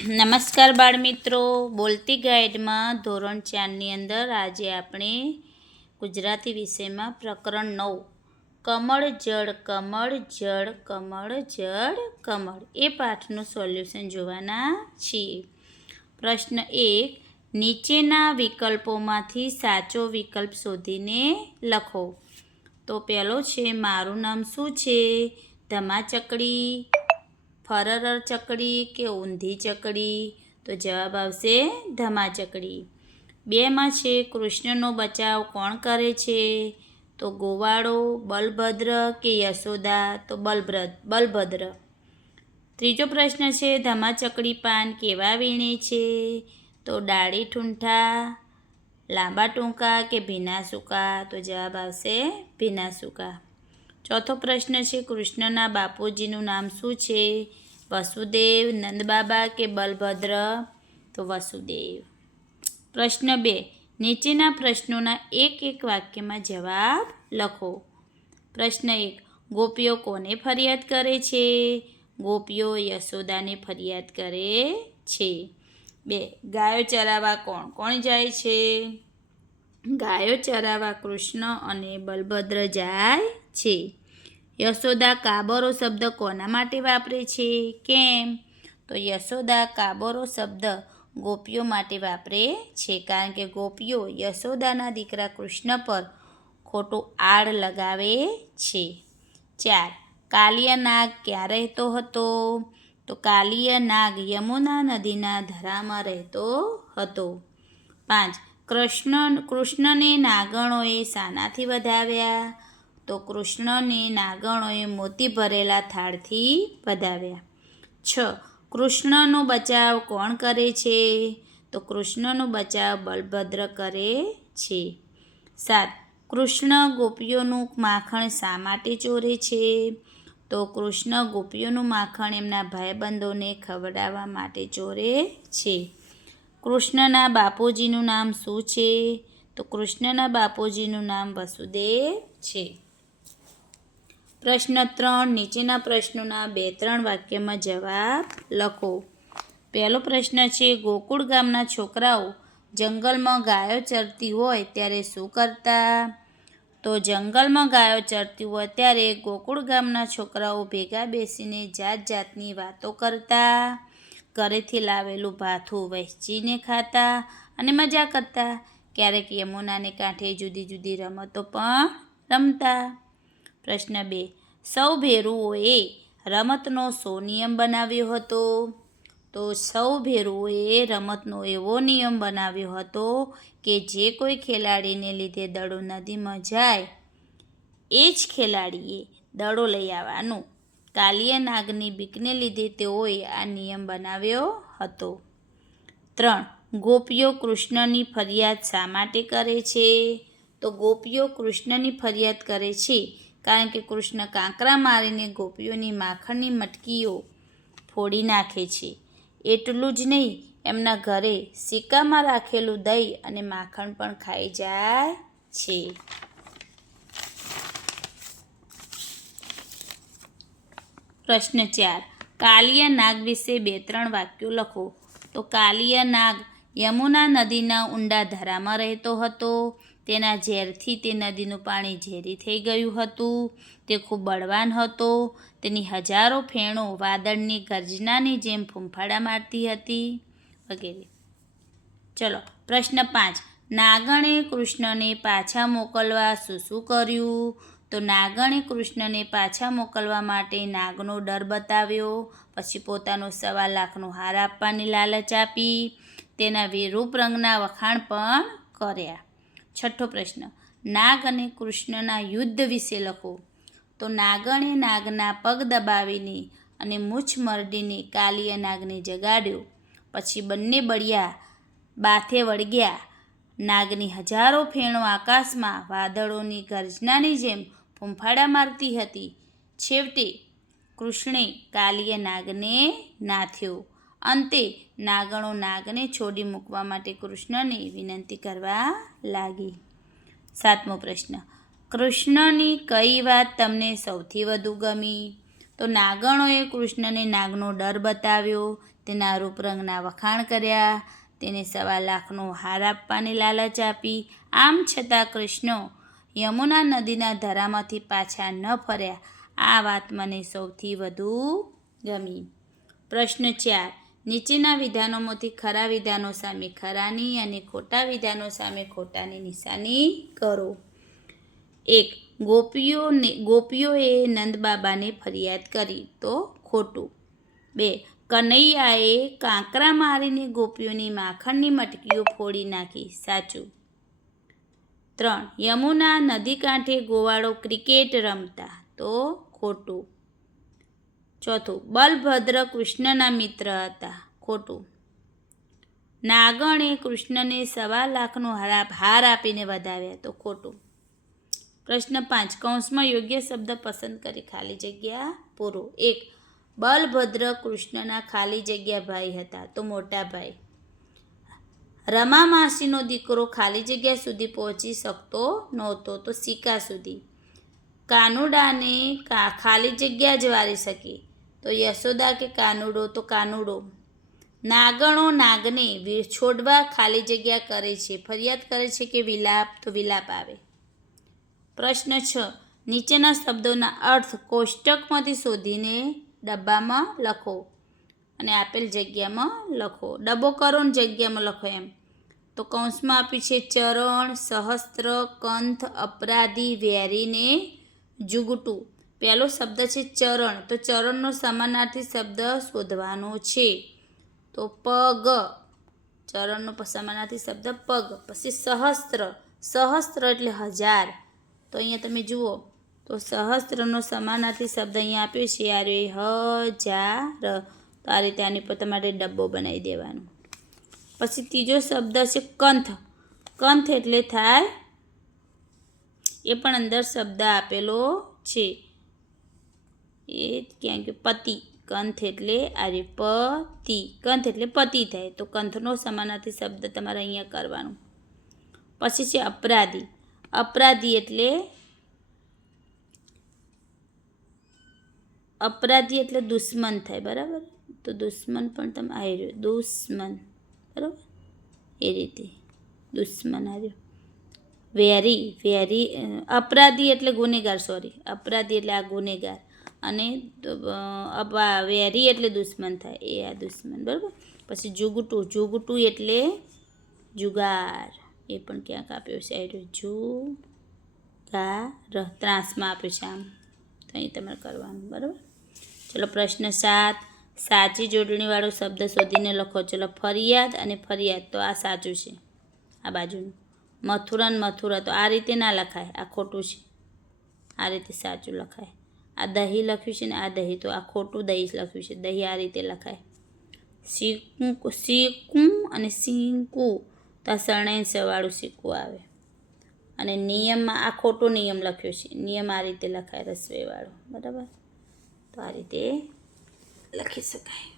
નમસ્કાર બાળમિત્રો, બોલતી ગાઈડમાં ધોરણ 4ની અંદર આજે આપણે ગુજરાતી વિષયમાં પ્રકરણ 9 કમળ જળ કમળ જળ કમળ જળ કમળ એ પાઠનું સોલ્યુશન જોવાના છીએ. પ્રશ્ન 1, નીચેના વિકલ્પોમાંથી સાચો વિકલ્પ શોધીને લખો. તો પહેલો છે મારું નામ શું છે, ધમાચકડી, ફરરર ચકડી કે ઊંધી ચકડી. તો જવાબ આવશે ધમાચકડી. 2માં છે કૃષ્ણનો બચાવ કોણ કરે છે, તો ગોવાળો, બલભદ્ર કે યશોદા. તો બલભદ્ર. ત્રીજો પ્રશ્ન છે ધમાચકડી પાન કેવા વીણે છે, તો ડાળી ઠૂંઠા, લાંબા ટૂંકા કે ભીના સૂકા. તો જવાબ આવશે ભીના સૂકા. ચોથો પ્રશ્ન છે કૃષ્ણના બાપુજીનું નામ શું છે, વસુદેવ, નંદબાબા કે બલભદ્ર. તો વસુદેવ. પ્રશ્ન 2, નીચેના પ્રશ્નોના એક વાક્યમાં જવાબ લખો. પ્રશ્ન 1, ગોપીઓ કોને ફરિયાદ કરે છે, ગોપીઓ યશોદાને ફરિયાદ કરે છે. 2, ગાયો ચરાવવા કોણ જાય છે, ગાયો ચરાવવા કૃષ્ણ અને બલભદ્ર જાય છે. યશોદા કાબરો શબ્દ કોના માટે વાપરે છે, કેમ. તો યશોદા કાબરો શબ્દ ગોપીઓ માટે વાપરે છે, કારણ કે ગોપીઓ યશોદાના દીકરા કૃષ્ણ પર ખોટો આડ લગાવે છે. 4, કાલિય નાગ ક્યાં રહેતો હતો, તો કાલિય નાગ યમુના નદીના ધરામાં રહેતો હતો. 5, કૃષ્ણને નાગણોએ શાનાથી વધાવ્યા, તો કૃષ્ણને નાગણોએ મોતી ભરેલા થાળથી વધાવ્યા. 6, કૃષ્ણનો બચાવ કોણ કરે છે, તો કૃષ્ણનો બચાવ બલભદ્ર કરે છે. 7, કૃષ્ણ ગોપીઓનું માખણ શા માટે ચોરે છે, તો કૃષ્ણ ગોપીઓનું માખણ એમના ભાઈબંધોને ખવડાવવા માટે ચોરે છે. કૃષ્ણના બાપુજીનું નામ શું છે, તો કૃષ્ણના બાપુજીનું નામ વસુદેવ છે. પ્રશ્ન 3, નીચેના પ્રશ્નોના 2-3 વાક્યમાં જવાબ લખો. પહેલો પ્રશ્ન છે ગોકુળ ગામના છોકરાઓ જંગલમાં ગાયો ચરતી હોય ત્યારે શું કરતા, તો જંગલમાં ગાયો ચરતી હોય ત્યારે ગોકુળ ગામના છોકરાઓ ભેગા બેસીને જાત જાતની વાતો કરતા, ઘરેથી લાવેલું ભાથું વહેંચીને ખાતા અને મજા કરતા. ક્યારેક યમુનાને કાંઠે જુદી જુદી રમતો પણ રમતા. પ્રશ્ન 2, સૌ ભેરુઓએ રમતનો શો નિયમ બનાવ્યો હતો, તો સૌ ભેરુઓએ રમતનો એવો નિયમ બનાવ્યો હતો કે જે કોઈ ખેલાડીને લીધે દડો નદીમાં જાય એ જ ખેલાડીએ દડો લઈ આવવાનો. કાલિય નાગની બીકને લીધે તેઓએ આ નિયમ બનાવ્યો હતો. 3, ગોપીઓ કૃષ્ણની ફરિયાદ શા માટે કરે છે, તો ગોપીઓ કૃષ્ણની ફરિયાદ કરે છે કારણ કે કૃષ્ણ કાંકરા મારીને ગોપીઓની માખણની મટકીઓ ફોડી નાખે છે. એટલું જ નહીં, એમના ઘરે સિક્કામાં રાખેલું દહીં અને માખણ પણ ખાઈ જાય છે. પ્રશ્ન 4, કાલિય નાગ વિશે 2-3 વાક્યો લખો. તો કાલિય નાગ યમુના નદીના ઊંડા ધરામાં રહેતો હતો. તેના ઝેરથી તે નદીનું પાણી ઝેરી થઈ ગયું હતું. તે ખૂબ બળવાન હતો. તેની હજારો ફેણો વાદળની ગર્જનાની જેમ ફૂંફાડા મારતી હતી, વગેરે. ચલો, પ્રશ્ન 5, નાગણે કૃષ્ણને પાછા મોકલવા શું કર્યું, તો નાગણે કૃષ્ણને પાછા મોકલવા માટે નાગનો ડર બતાવ્યો, પછી પોતાનો 1.25 લાખનો હાર આપવાની લાલચ આપી, તેના વિરૂપ રંગના વખાણ પણ કર્યા. છઠ્ઠો પ્રશ્ન, નાગ અને કૃષ્ણના યુદ્ધ વિશે લખો. તો નાગણે નાગના પગ દબાવીને અને મૂછ મરડીને કાલિય નાગને જગાડ્યો. પછી બંને બળિયા બાથે વળગ્યા. નાગની હજારો ફેણો આકાશમાં વાદળોની ગર્જનાની જેમ ફૂંફાડા મારતી હતી. છેવટે કૃષ્ણે કાલિય નાગને નાથ્યો. અંતે નાગણો નાગને છોડી મૂકવા માટે કૃષ્ણને વિનંતી કરવા લાગી. 7મો પ્રશ્ન, કૃષ્ણની કઈ વાત તમને સૌથી વધુ ગમી, તો નાગણોએ કૃષ્ણને નાગનો ડર બતાવ્યો, તેના રૂપરંગના વખાણ કર્યા, તેને 1.25 લાખનો હાર આપવાની લાલચ આપી. આમ છતાં કૃષ્ણ યમુના નદીના ધરામાંથી પાછા ન ફર્યા. આ વાત મને સૌથી વધુ ગમી. પ્રશ્ન 4. નીચેના વિધાનોમાંથી ખરા વિધાનો સામે ખરાની અને ખોટા વિધાનો સામે ખોટાની નિશાની કરો. 1. ગોપીઓએ નંદબાબાને ફરિયાદ કરી, તો ખોટું. 2. કનૈયાએ કાંકરા મારીને ગોપીઓની માખણની મટકીઓ ફોડી નાખી, સાચું. 3. યમુના નદી કાંઠે ગોવાળો ક્રિકેટ રમતા, તો ખોટું. 4. બલભદ્ર કૃષ્ણના મિત્ર હતા, ખોટું. નાગણે કૃષ્ણને 1.25 લાખનો હાર આપીને વધાવ્યા, તો ખોટું. પ્રશ્ન 5. કૌંસમાં યોગ્ય શબ્દ પસંદ કરી ખાલી જગ્યા પૂરો. 1. બલભદ્ર કૃષ્ણના ખાલી જગ્યા ભાઈ હતા, તો મોટા ભાઈ. રમા માસીનો દીકરો ખાલી જગ્યા સુધી પહોંચી શકતો નહોતો, તો સિક્કા સુધી. કાનુડાને ખાલી જગ્યા જ વારી શકે, તો યશોદા કે કાનુડો, તો કાનુડો. નાગણો નાગને છોડવા ખાલી જગ્યા કરે છે, ફરિયાદ કરે છે કે વિલાપ, તો વિલાપ આવે. પ્રશ્ન 6. નીચેના શબ્દોના અર્થ કોષ્ટકમાંથી શોધીને ડબ્બામાં લખો અને આપેલ જગ્યામાં લખો. ડબ્બો કરો ને જગ્યામાં લખો એમ. તો કૌંસમાં આપ્યું છે ચરણ, સહસ્ત્ર, કંથ, અપરાધી, વેરીને જુગટું. પહેલો શબ્દ છે ચરણ, તો ચરણનો સમાનાર્થી શબ્દ શોધવાનો છે, તો પગ. ચરણનો સમાનાર્થી શબ્દ પગ. પછી સહસ્ત્ર, સહસ્ત્ર એટલે 1000. તો અહીંયા તમે જુઓ તો સહસ્ત્રનો સમાનાર્થી શબ્દ અહીંયા આપ્યો છે, આ રહ્યો 1000. તો આ રીતે આની પર તમારે ડબ્બો બનાવી દેવાનો. પછી ત્રીજો શબ્દ છે કંથ. કંથ એટલે થાય, એ પણ અંદર શબ્દ આપેલો છે, એ ક્યાં ગયો, પતિ. કંથ એટલે આ રહ્યો પતિ. કંથ એટલે પતિ થાય, તો કંથનો સમાનાર્થી શબ્દ તમારે અહીંયા કરવાનો. પછી છે અપરાધી. અપરાધી એટલે દુશ્મન થાય, બરાબર. તો દુશ્મન પણ તમે આવી રહ્યો દુશ્મન, બરાબર, એ રીતે દુશ્મન આવ્યો. વેરી અપરાધી એટલે ગુનેગાર, સોરી, અપરાધી એટલે આ ગુનેગાર, અને વેરી એટલે દુશ્મન થાય, એ આ દુશ્મન, બરાબર. પછી જુગટું એટલે જુગાર, એ પણ ક્યાંક આપ્યો છે, આ જુગાર ત્રાસમાં આપ્યો છે આમ, તો અહીં તમારે કરવાનું, બરાબર. ચલો પ્રશ્ન 7. સાચી જોડણીવાળો શબ્દ શોધીને લખો. ચલો ફરિયાદ અને ફરિયાદ, તો આ સાચું છે, આ બાજુનું. મથુરા ને મથુરા, તો આ રીતે ના લખાય, આ ખોટું છે, આ રીતે સાચું લખાય. આ દહીં લખ્યું છે ને આ દહીં, તો આ ખોટું દહીં લખ્યું છે, દહીં આ રીતે લખાય. સીકું અને સિંકું, તો આ શરણાઈવાળું સિક્કું આવે. અને નિયમમાં આ ખોટો નિયમ લખ્યો છે, નિયમ આ રીતે લખાય રસોઈવાળો, બરાબર. તો આ રીતે લખી શકાય.